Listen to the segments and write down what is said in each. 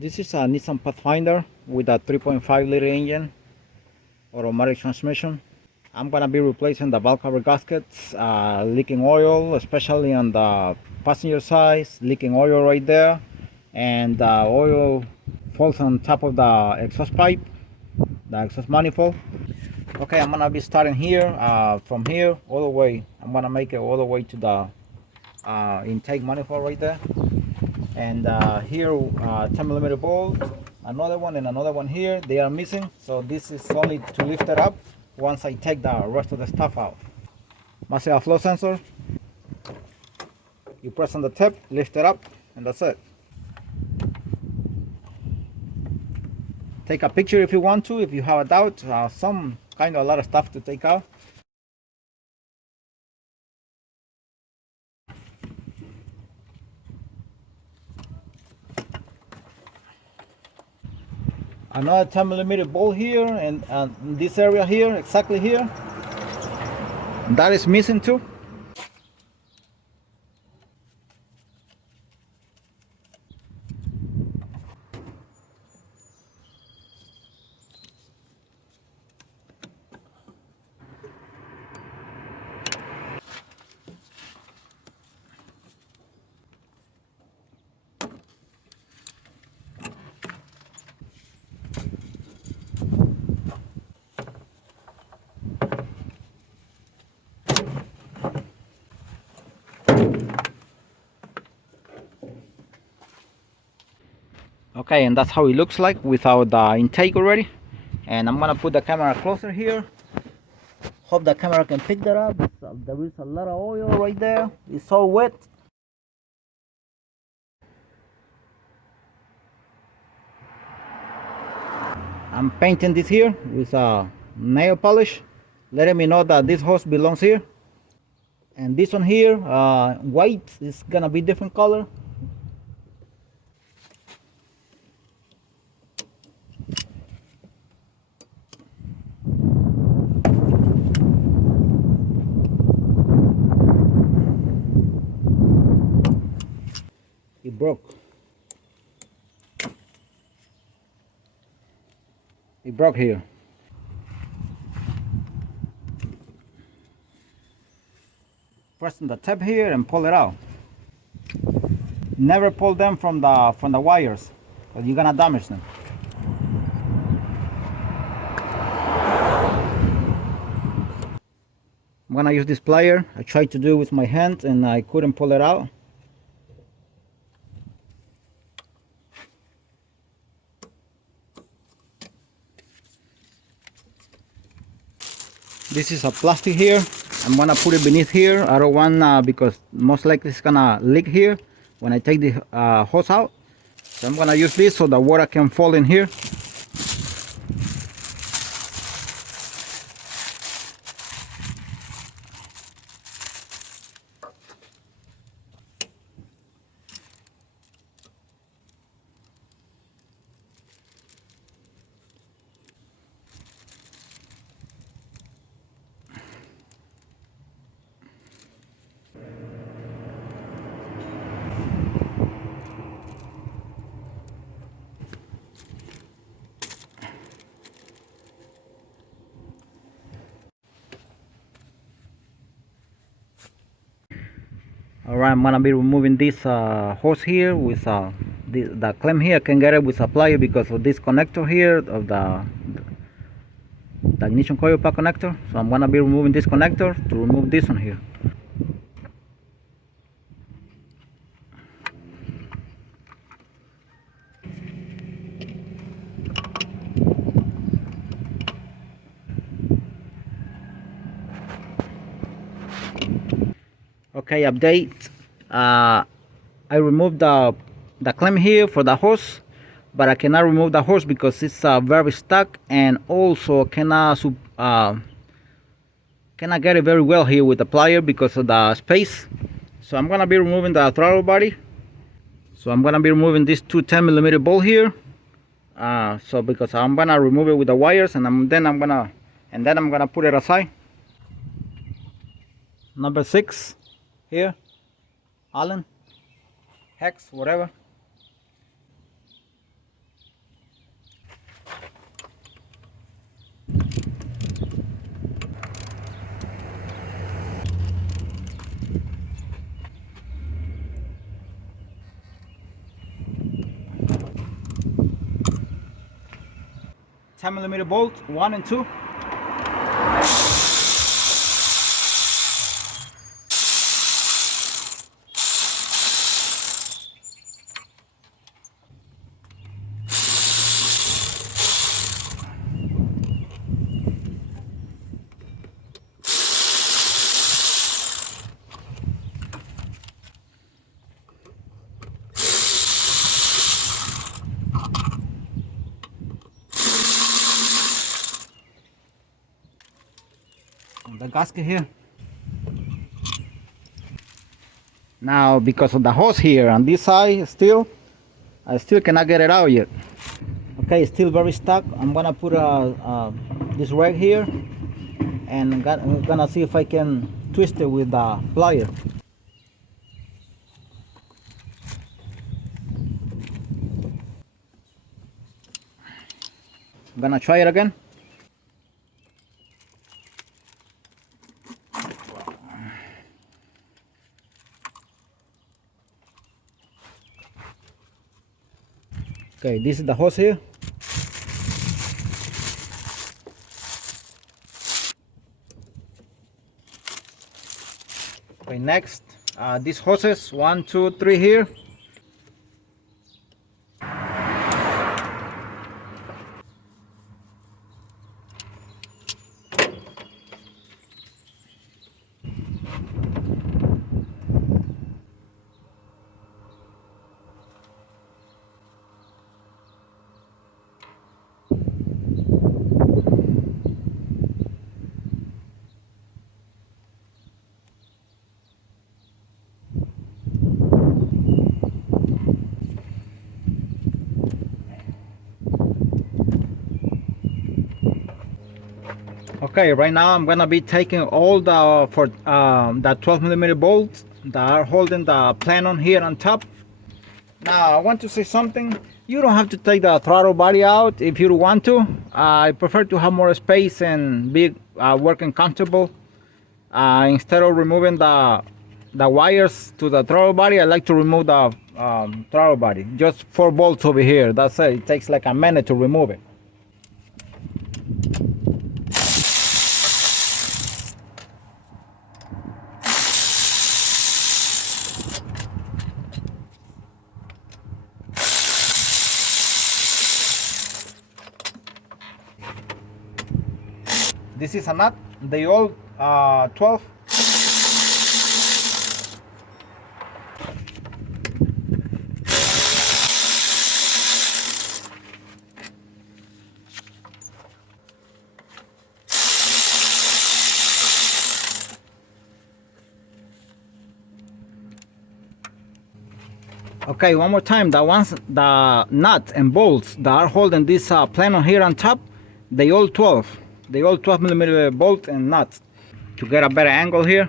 This is a Nissan Pathfinder with a 3.5-liter engine, automatic transmission. I'm gonna be replacing the valve cover gaskets, leaking oil, especially on the passenger side, leaking oil right there, and the oil falls on top of the exhaust pipe, the exhaust manifold. Okay, I'm gonna be starting here, from here all the way. I'm gonna make it all the way to the intake manifold right there. And here 10mm bolt, another one and another one here, they are missing, so this is only to lift it up once I take the rest of the stuff out. Massive flow sensor, you press on the tip, lift it up, and that's it. Take a picture if you want to, if you have a doubt, some kind of a lot of stuff to take out. Another 10mm bolt here, and this area here, exactly here, that is missing too. Okay, and that's how it looks like without the intake already. And I'm gonna put the camera closer here. Hope the camera can pick that up. There is a lot of oil right there. It's so wet. I'm painting this here with nail polish, letting me know that this hose belongs here. And this one here, white, is gonna be different color. It broke. It broke here. Press on the tab here and pull it out. Never pull them from the wires, because you're gonna damage them. I'm gonna use this plier. I tried to do it with my hand and I couldn't pull it out. This is a plastic here. I'm gonna put it beneath here. I don't want, because most likely it's gonna leak here when I take the hose out. So I'm gonna use this so the water can fall in here. Alright, I'm gonna be removing this hose here with the clamp here. I can get it with a plier because of this connector here of the ignition coil pack connector. So I'm gonna be removing this connector to remove this one here. Okay, update. I removed the clamp here for the hose, but I cannot remove the hose because it's very stuck, and also cannot get it very well here with the plier because of the space. So I'm gonna be removing the throttle body. So I'm gonna be removing these two 10mm bolt here. So because I'm gonna remove it with the wires, and then I'm gonna put it aside. Number 6 here, Allen, hex, whatever. 10mm bolts 1 and 2. The gasket here. Now, because of the hose here on this side, I still cannot get it out yet. Okay, it's still very stuck. I'm gonna put this rag here, and I'm gonna see if I can twist it with the plier. I'm gonna try it again. Okay, this is the hose here. Okay, next, these hoses, 1, 2, 3 here. Okay, right now I'm gonna be taking all the 12mm bolts that are holding the plenum here on top. Now I want to say something. You don't have to take the throttle body out if you don't want to. I prefer to have more space and be working comfortable. Instead of removing the wires to the throttle body, I like to remove the throttle body. Just 4 bolts over here. That's it. It takes like a minute to remove it. This is a nut, the old 12. Okay, one more time. The nuts and bolts that are holding this plenum here on top, they all 12mm bolts and nuts. To get a better angle here,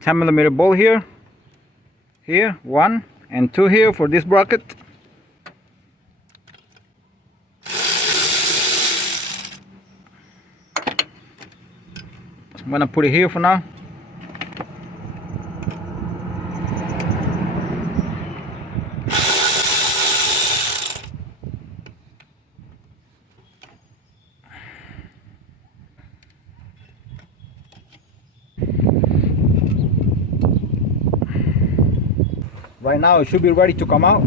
$10mm bolt here, 1 and 2 here for this bracket. I'm gonna put it here for now. Right now it should be ready to come out.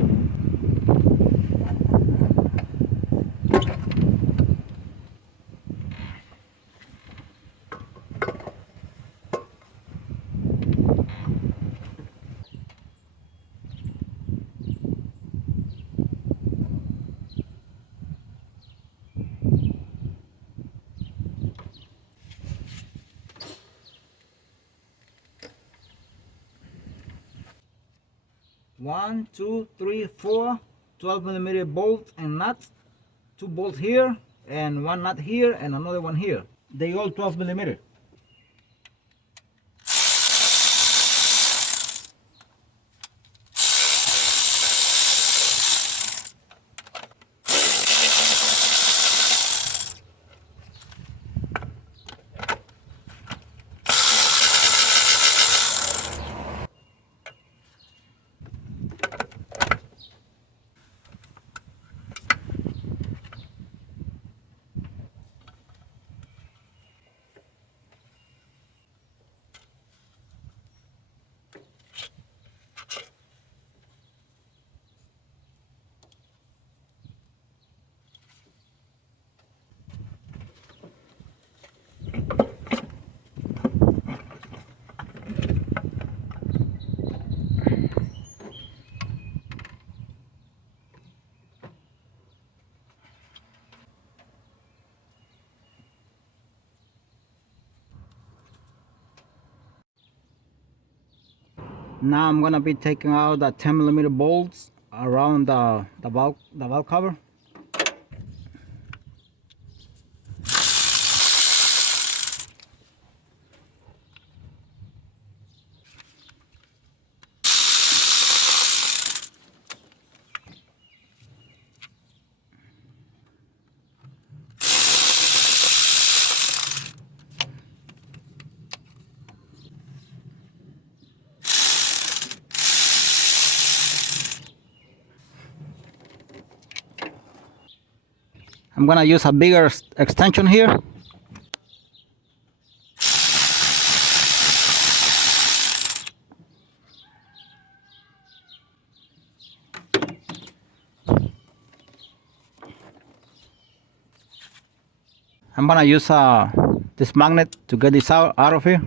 One, two, three, four 12mm bolts and nuts. 2 bolts here and 1 nut here and another one here. They all 12mm. Now I'm gonna be taking out the 10mm bolts around the valve cover. I'm gonna use a bigger extension here. I'm gonna use this magnet to get this out of here.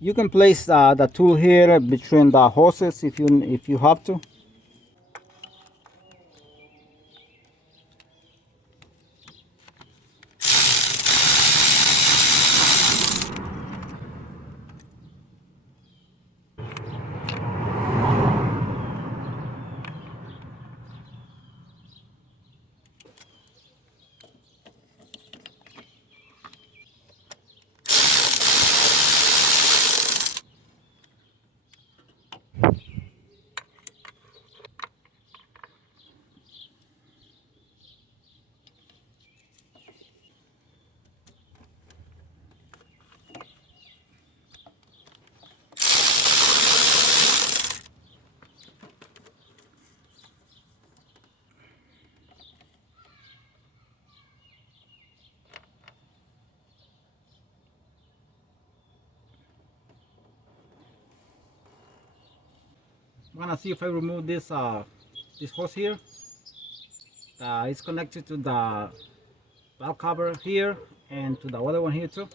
You can place the tool here between the hoses if you have to. I'm gonna see if I remove this hose here. It's connected to the valve cover here and to the other one here too.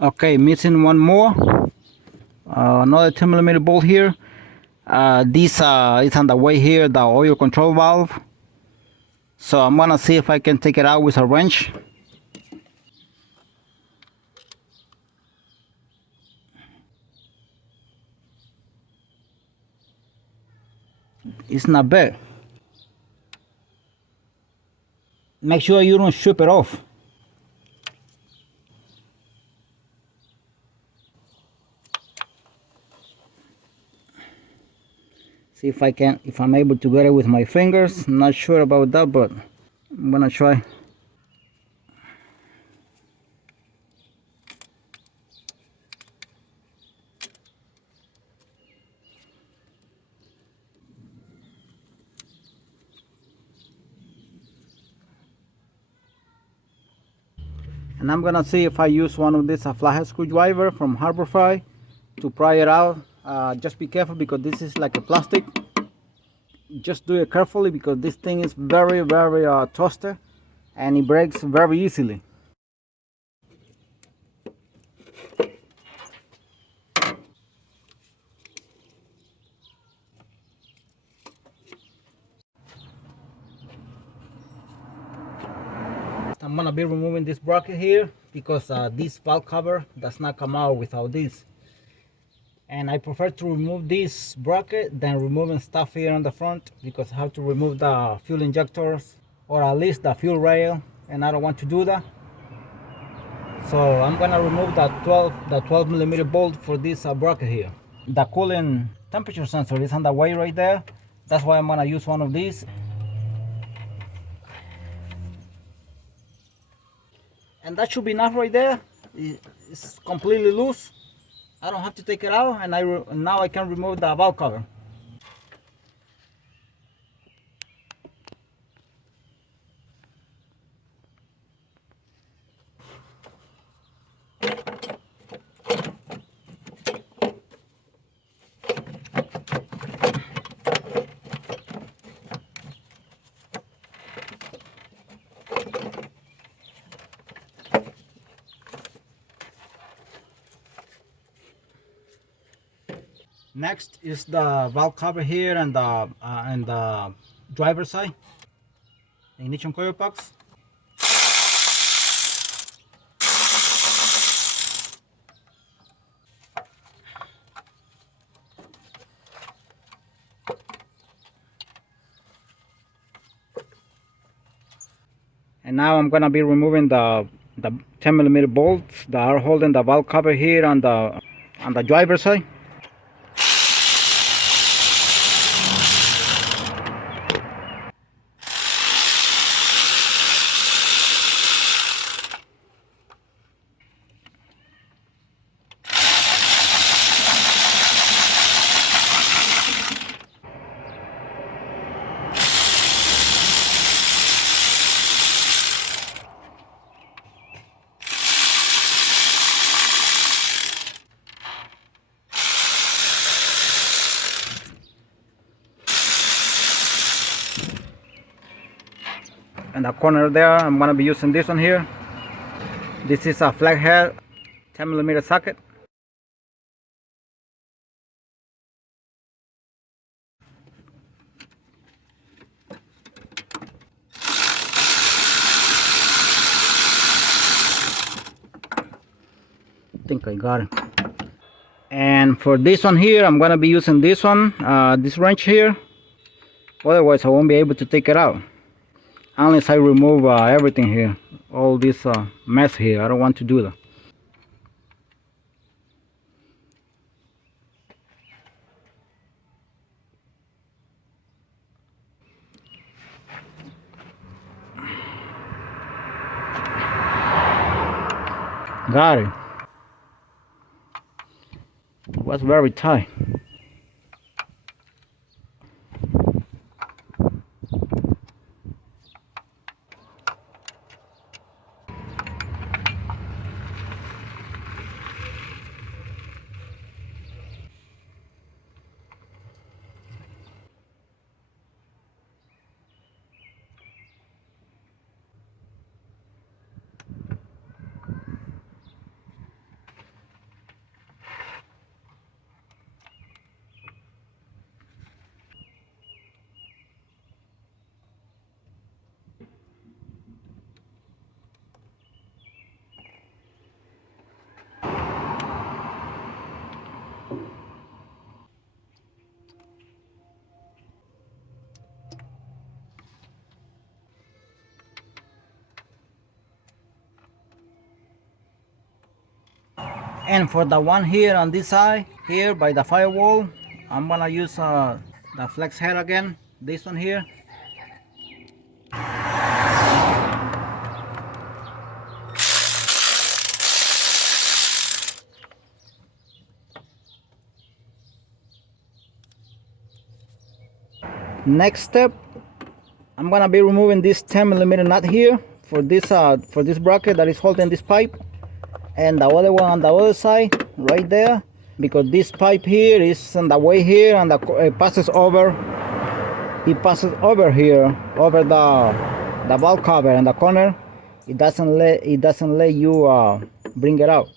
Okay, missing one more. Another 10mm bolt here. This is on the way here, the oil control valve. So I'm gonna see if I can take it out with a wrench. It's not bad. Make sure you don't strip it off. See if I'm able to get it with my fingers. I'm not sure about that, but I'm gonna try. And I'm gonna see if I use one of these a flathead screwdriver from Harbor Fry to pry it out. Just be careful because this is like a plastic. Just do it carefully because this thing is very toasted and it breaks very easily. I'm gonna be removing this bracket here because this valve cover does not come out without this. And I prefer to remove this bracket than removing stuff here on the front because I have to remove the fuel injectors or at least the fuel rail, and I don't want to do that. So I'm gonna remove the 12 millimeter bolt for this bracket here. The cooling temperature sensor is on the way right there. That's why I'm gonna use one of these. And that should be enough right there. It's completely loose. I don't have to take it out, and now I can remove the valve cover. Next is the valve cover here and the driver side, ignition coil packs. And now I'm gonna be removing the 10 millimeter bolts that are holding the valve cover here on the driver side. And the corner there, I'm gonna be using this one here. This is a flathead 10 millimeter socket. I think I got it. And for this one here, I'm gonna be using this one, this wrench here. Otherwise, I won't be able to take it out unless I remove everything here, all this mess here. I don't want to do that. Got it. It was very tight. And for the one here on this side, here by the firewall, I'm gonna use the flex head again, this one here. Next step, I'm gonna be removing this 10mm nut here for this bracket that is holding this pipe, and the other one on the other side right there, because this pipe here is on the way here, and it passes over here, over the valve cover in the corner. It doesn't let you bring it out.